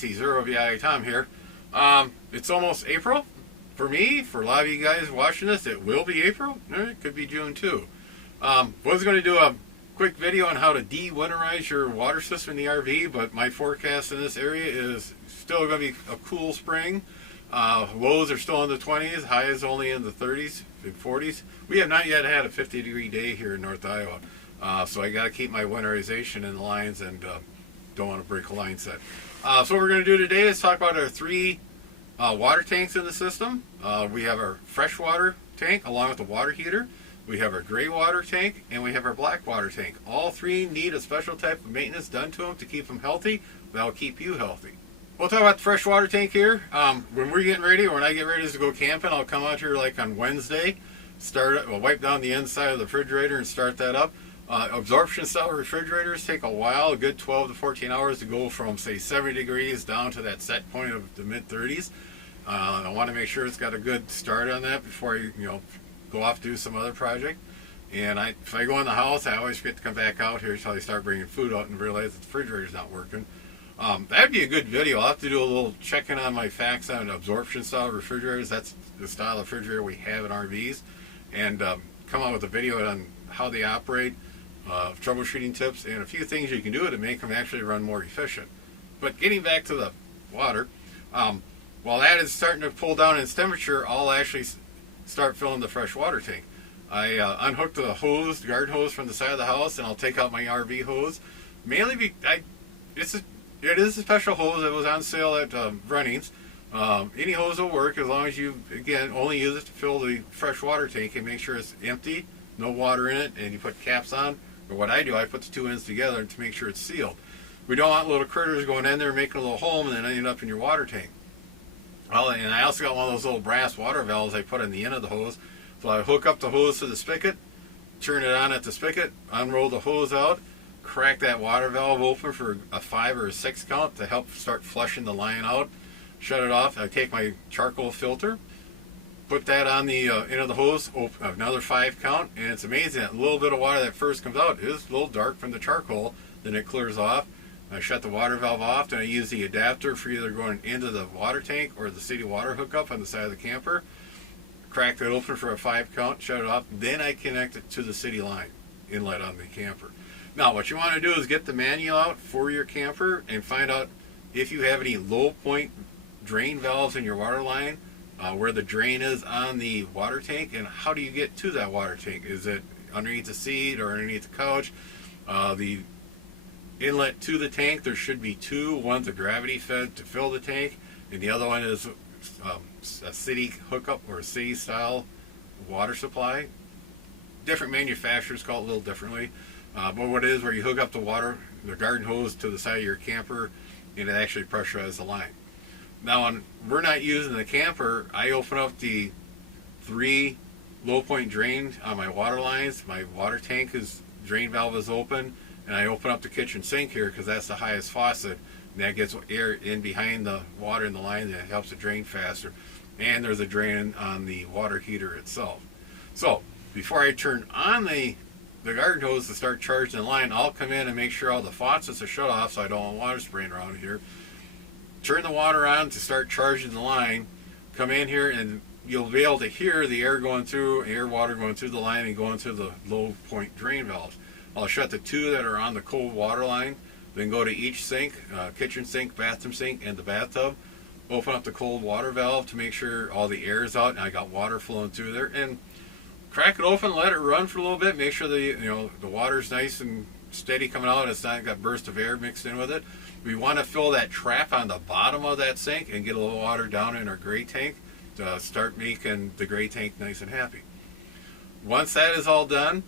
DC0VI Tom here. It's almost April. For me, for a lot of you guys watching this, it will be April. It could be June too. Was going to do a quick video on how to de-winterize your water system in the RV, but my forecast in this area is still going to be a cool spring. Lows are still in the 20s, highs only in the 30s and 40s. We have not yet had a 50-degree day here in North Iowa, so I got to keep my winterization in the lines and don't want to break a line set. So what we're going to do today is talk about our three water tanks in the system. We have our freshwater tank along with the water heater. We have our gray water tank, and we have our black water tank. All three need a special type of maintenance done to them to keep them healthy. That'll keep you healthy. We'll talk about the freshwater tank here. When we're getting ready, when I get ready to go camping, I'll come out here like on Wednesday, we'll wipe down the inside of the refrigerator and start that up. Absorption style refrigerators take a while, a good 12 to 14 hours to go from say 70 degrees down to that set point of the mid 30s. I want to make sure it's got a good start on that before I go off to do some other project. And if I go in the house, I always forget to come back out here until I start bringing food out and realize that the refrigerator's not working. That'd be a good video. I'll have to do a little checking on my facts on absorption style refrigerators. That's the style of refrigerator we have in RVs, and come out with a video on how they operate, troubleshooting tips, and a few things you can do to make them actually run more efficient. But getting back to the water, while that is starting to pull down in its temperature, I'll actually start filling the fresh water tank. I unhook the hose, the garden hose from the side of the house, and I'll take out my RV hose. Mainly, it is a special hose that was on sale at Runnings. Any hose will work as long as you, again, only use it to fill the fresh water tank and make sure it's empty, no water in it, and you put caps on. Or what I do, I put the two ends together to make sure it's sealed. We don't want little critters going in there making a little hole and then ending up in your water tank. And I also got one of those little brass water valves I put on the end of the hose. So I hook up the hose to the spigot, turn it on at the spigot, unroll the hose out, crack that water valve open for a 5 or a 6 count to help start flushing the line out. Shut it off. I take my charcoal filter, put that on the end of the hose, another 5 count, and it's amazing that little bit of water that first comes out is a little dark from the charcoal. Then it clears off. I shut the water valve off, then I use the adapter for either going into the water tank or the city water hookup on the side of the camper. Crack that open for a 5 count, shut it off, then I connect it to the city line inlet on the camper. Now what you want to do is get the manual out for your camper and find out if you have any low point drain valves in your water line, where the drain is on the water tank, and how do you get to that water tank. Is it underneath the seat or underneath the couch? The inlet to the tank, there should be two. One's a gravity fed to fill the tank, and the other one is a city hookup or a city style water supply. Different manufacturers call it a little differently, but what it is, where you hook up the garden hose to the side of your camper, and it actually pressurizes the line. Now when we're not using the camper, I open up the 3 low point drains on my water lines. My water tank drain valve is open, and I open up the kitchen sink here because that's the highest faucet, and that gets air in behind the water in the line that helps it drain faster. And there's a drain on the water heater itself. So before I turn on the garden hose to start charging the line, I'll come in and make sure all the faucets are shut off so I don't want water spraying around here. Turn the water on to start charging the line. Come in here and you'll be able to hear the air water going through the line and going through the low point drain valves. I'll shut the 2 that are on the cold water line, then go to each sink, kitchen sink, bathroom sink, and the bathtub. Open up the cold water valve to make sure all the air is out and I got water flowing through there. And crack it open, let it run for a little bit. Make sure the water's nice and steady coming out. It's not got bursts of air mixed in with it. We want to fill that trap on the bottom of that sink and get a little water down in our gray tank to start making the gray tank nice and happy. Once that is all done,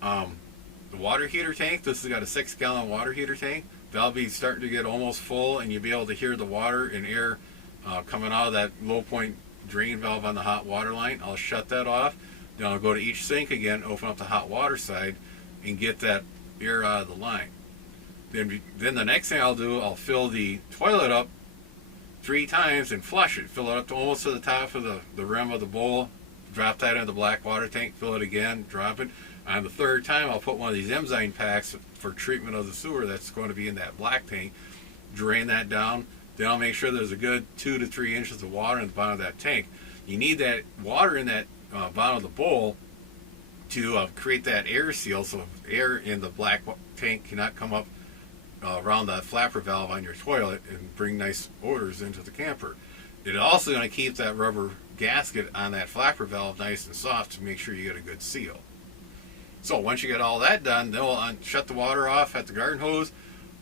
the water heater tank, this has got a 6-gallon water heater tank. That'll be starting to get almost full, and you'll be able to hear the water and air coming out of that low point drain valve on the hot water line. I'll shut that off. Then I'll go to each sink again, open up the hot water side, and get that air out of the line. Then the next thing I'll do, I'll fill the toilet up 3 times and flush it. Fill it up to almost to the top of the rim of the bowl. Drop that into the black water tank. Fill it again. Drop it. On the 3rd time, I'll put one of these Enzyme packs for treatment of the sewer that's going to be in that black tank. Drain that down. then I'll make sure there's a good 2 to 3 inches of water in the bottom of that tank. You need that water in that bottom of the bowl to create that air seal, so air in the black tank cannot come up around that flapper valve on your toilet and bring nice odors into the camper. It's also going to keep that rubber gasket on that flapper valve nice and soft to make sure you get a good seal. So once you get all that done, then we'll shut the water off at the garden hose,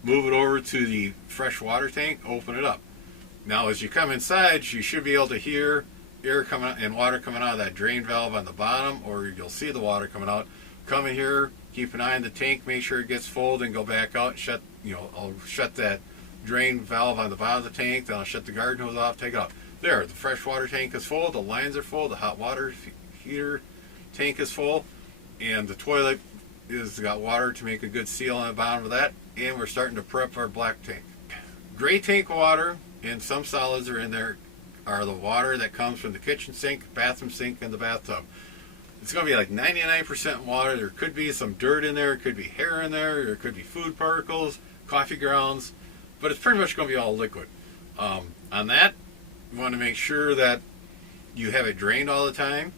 move it over to the fresh water tank, open it up. Now as you come inside, you should be able to hear air coming out and water coming out of that drain valve on the bottom, or you'll see the water coming out. Come in here, keep an eye on the tank, make sure it gets full, then go back out and shut, I'll shut that drain valve on the bottom of the tank, then I'll shut the garden hose off, take it off. There, the fresh water tank is full, the lines are full, the hot water heater tank is full, and the toilet is got water to make a good seal on the bottom of that, and we're starting to prep our black tank. Gray tank water, and some solids are in there, are the water that comes from the kitchen sink, bathroom sink, and the bathtub. It's going to be like 99% water. There could be some dirt in there, it could be hair in there, there could be food particles, coffee grounds, but it's pretty much going to be all liquid. On that, you want to make sure that you have it drained all the time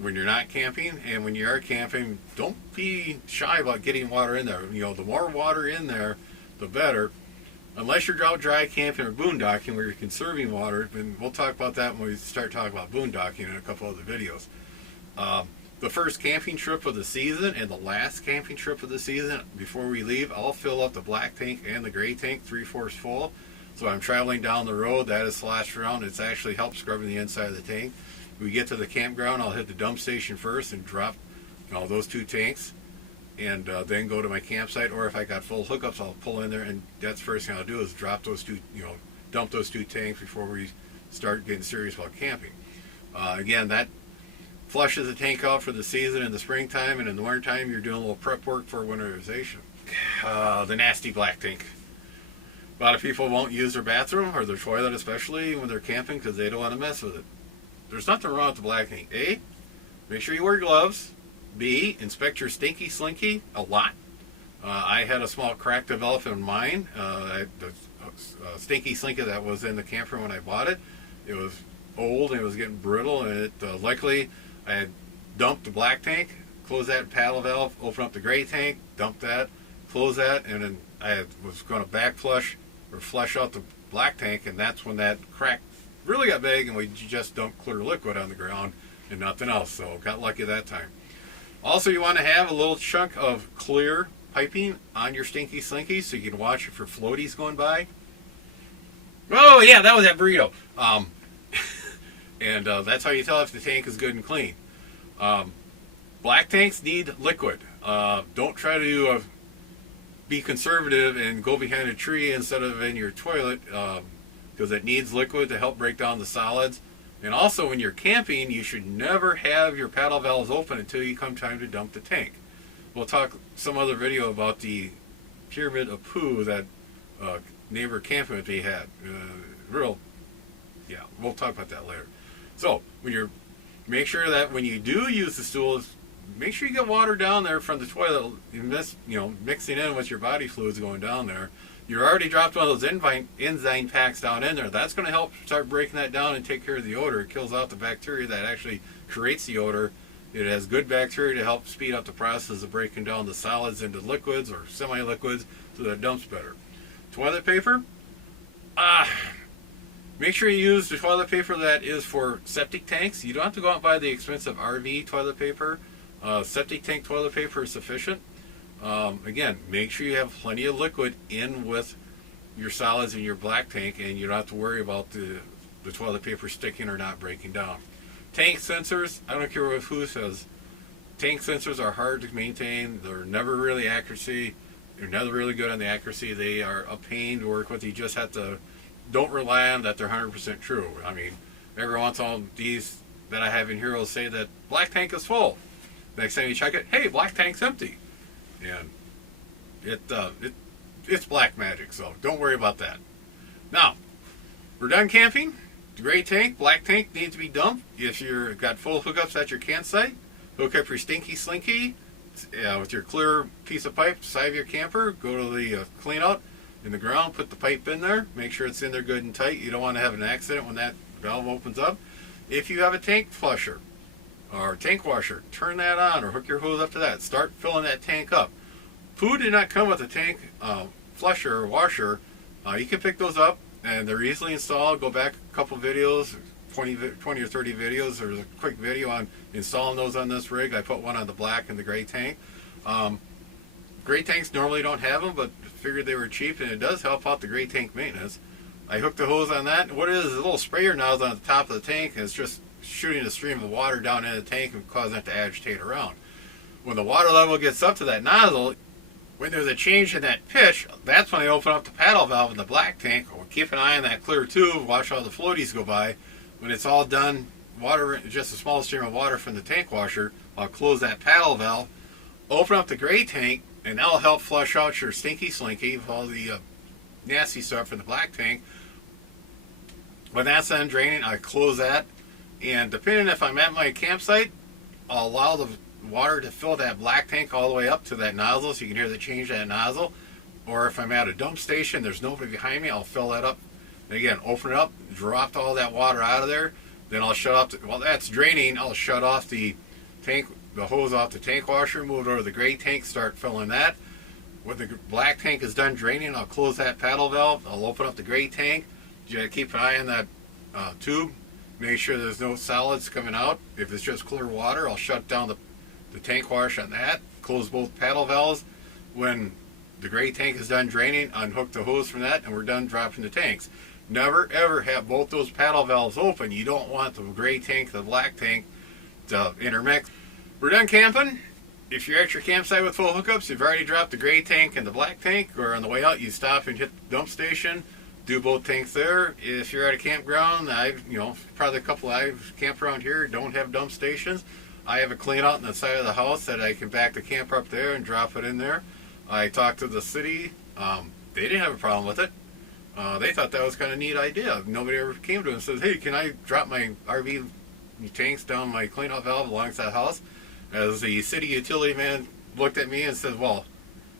when you're not camping, and when you are camping, don't be shy about getting water in there. The more water in there, the better. Unless you're out dry camping or boondocking where you're conserving water, and we'll talk about that when we start talking about boondocking in a couple other videos. The first camping trip of the season and the last camping trip of the season, before we leave, I'll fill up the black tank and the gray tank 3/4 full. So I'm traveling down the road, that is sloshed around. It's actually helped scrubbing the inside of the tank. We get to the campground, I'll hit the dump station first and drop those 2 tanks, and then go to my campsite. Or if I got full hookups, I'll pull in there, and that's the first thing I'll do is drop those 2, dump those 2 tanks before we start getting serious about camping. Again, that flushes the tank out for the season in the springtime, and in the wintertime you're doing a little prep work for winterization. The nasty black tank. A lot of people won't use their bathroom or their toilet, especially when they're camping, because they don't want to mess with it. There's nothing wrong with the black tank. A, make sure you wear gloves. B, inspect your stinky slinky a lot. I had a small crack develop in mine. The stinky slinky that was in the camper when I bought it, it was old and it was getting brittle, and it luckily I had dumped the black tank, closed that paddle valve, open up the gray tank, dump that, close that, and then I was going to back flush or flush out the black tank, and that's when that crack really got big, and we just dumped clear liquid on the ground and nothing else. So got lucky that time. Also, you want to have a little chunk of clear piping on your stinky slinky so you can watch it for floaties going by. Oh yeah, that was that burrito. And that's how you tell if the tank is good and clean. Black tanks need liquid. Don't try to be conservative and go behind a tree instead of in your toilet, because it needs liquid to help break down the solids. And also, when you're camping, you should never have your paddle valves open until you come time to dump the tank. We'll talk some other video about the pyramid of poo that neighbor camping with me had. We'll talk about that later. So, make sure that when you do use the stools, make sure you get water down there from the toilet, mixing in with your body fluids going down there. You're already dropped one of those enzyme packs down in there. That's going to help start breaking that down and take care of the odor. It kills out the bacteria that actually creates the odor. It has good bacteria to help speed up the process of breaking down the solids into liquids or semi-liquids so that it dumps better. Toilet paper. Make sure you use the toilet paper that is for septic tanks. You don't have to go out and buy the expensive RV toilet paper. Septic tank toilet paper is sufficient. Again, make sure you have plenty of liquid in with your solids in your black tank, and you don't have to worry about the toilet paper sticking or not breaking down. Tank sensors, I don't care what who says, tank sensors are hard to maintain. They're never really accuracy. You're never really good on the accuracy. They are a pain to work with. You just have to, don't rely on that they're 100% true. I mean, every once in a while, these that I have in here will say that black tank is full. Next time you check it, hey, black tank's empty. And it's black magic, so don't worry about that. Now, we're done camping. The gray tank, black tank needs to be dumped. If you've got full hookups at your campsite, hook up your stinky slinky with your clear piece of pipe, side of your camper, go to the clean out, in the ground, put the pipe in there, make sure it's in there good and tight. You don't want to have an accident when that valve opens up. If you have a tank flusher or tank washer, turn that on or hook your hose up to that. Start filling that tank up. Poo did not come with a tank flusher or washer. You can pick those up and they're easily installed. Go back a couple videos, 20 or 30 videos. There's a quick video on installing those on this rig. I put one on the black and the gray tank. Gray tanks normally don't have them, but figured they were cheap, and it does help out the gray tank maintenance. I hooked the hose on that. What it is a little sprayer nozzle on the top of the tank, and it's just shooting a stream of water down into the tank and causing it to agitate around. When the water level gets up to that nozzle, when there's a change in that pitch, that's when I open up the paddle valve in the black tank. Or keep an eye on that clear tube, watch all the floaties go by. When it's all done, water, just a small stream of water from the tank washer, I'll close that paddle valve, open up the gray tank, and that'll help flush out your stinky slinky with all the nasty stuff in the black tank. When that's done draining, I close that, and depending if I'm at my campsite, I'll allow the water to fill that black tank all the way up to that nozzle so you can hear the change of that nozzle. Or if I'm at a dump station, there's nobody behind me, I'll fill that up. And again, open it up, drop all that water out of there, then I'll shut off, while that's draining, I'll shut off the tank, the hose off the tank washer, move it over to the gray tank, start filling that. When the black tank is done draining, I'll close that paddle valve, I'll open up the gray tank. You gotta keep an eye on that tube, make sure there's no solids coming out. If it's just clear water, I'll shut down the tank washer on that, close both paddle valves. When the gray tank is done draining, unhook the hose from that, and we're done dropping the tanks. Never ever have both those paddle valves open. You don't want the gray tank and the black tank to intermix. We're done camping. If you're at your campsite with full hookups, you've already dropped the gray tank and the black tank, or on the way out you stop and hit the dump station, do both tanks there. If you're at a campground, probably a couple I've camped around here don't have dump stations. I have a clean out on the side of the house that I can back the camper up there and drop it in there. I talked to the city. They didn't have a problem with it. They thought that was kind of a neat idea. Nobody ever came to them and said, hey, can I drop my RV tanks down my clean out valve alongside the house? As the city utility man looked at me and said, well,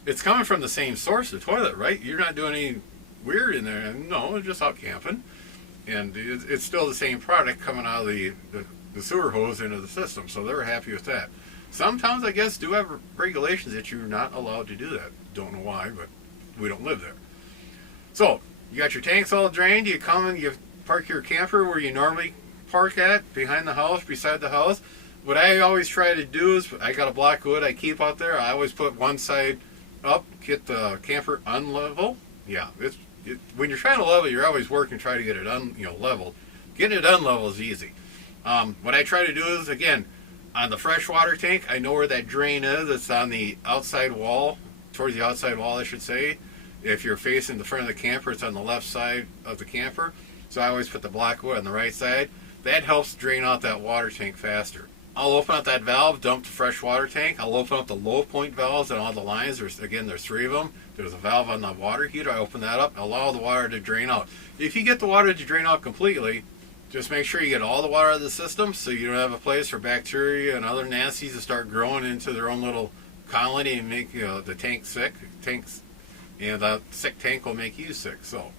it's coming from the same source, the toilet, right? You're not doing any weird in there. And no, it's just out camping. And it's still the same product coming out of the sewer hose into the system. So they were happy with that. Some towns, I guess, do have regulations that you're not allowed to do that. Don't know why, but we don't live there. So, you got your tanks all drained. You come and you park your camper where you normally park at, behind the house, beside the house. What I always try to do is, I got a block of wood I keep out there. I always put one side up, get the camper unlevel. Yeah, when you're trying to level, you're always working to try to get it leveled. Getting it unlevel is easy. What I try to do is, again, on the freshwater tank, I know where that drain is. It's on the outside wall, towards the outside wall, I should say. If you're facing the front of the camper, it's on the left side of the camper. So I always put the black wood on the right side. That helps drain out that water tank faster. I'll open up that valve, dump the fresh water tank. I'll open up the low point valves and all the lines. There's 3 of them. There's a valve on the water heater. I open that up, allow the water to drain out. If you get the water to drain out completely, just make sure you get all the water out of the system so you don't have a place for bacteria and other nasties to start growing into their own little colony and make the tank sick. And the sick tank will make you sick. So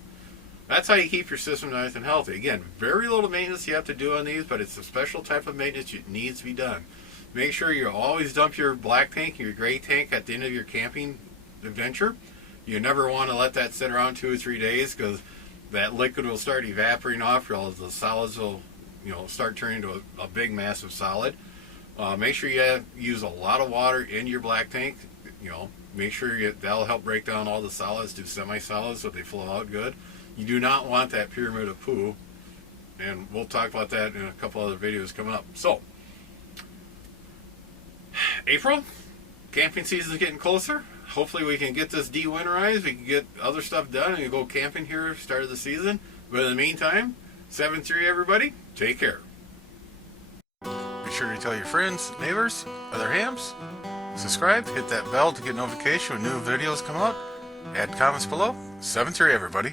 that's how you keep your system nice and healthy. Again, very little maintenance you have to do on these, but it's a special type of maintenance that needs to be done. Make sure you always dump your black tank, your gray tank at the end of your camping adventure. You never want to let that sit around 2 or 3 days because that liquid will start evaporating off, or the solids will start turning into a big massive solid. Make sure you use a lot of water in your black tank. Make sure that'll help break down all the solids to semi-solids so they flow out good. You do not want that pyramid of poo, and we'll talk about that in a couple other videos coming up. So, April, camping season is getting closer. Hopefully we can get this de-winterized, we can get other stuff done, and go camping here start of the season. But in the meantime, 7-3 everybody, take care. Be sure to tell your friends, neighbors, other hams. Subscribe, hit that bell to get notification when new videos come out. Add comments below. 7-3 everybody.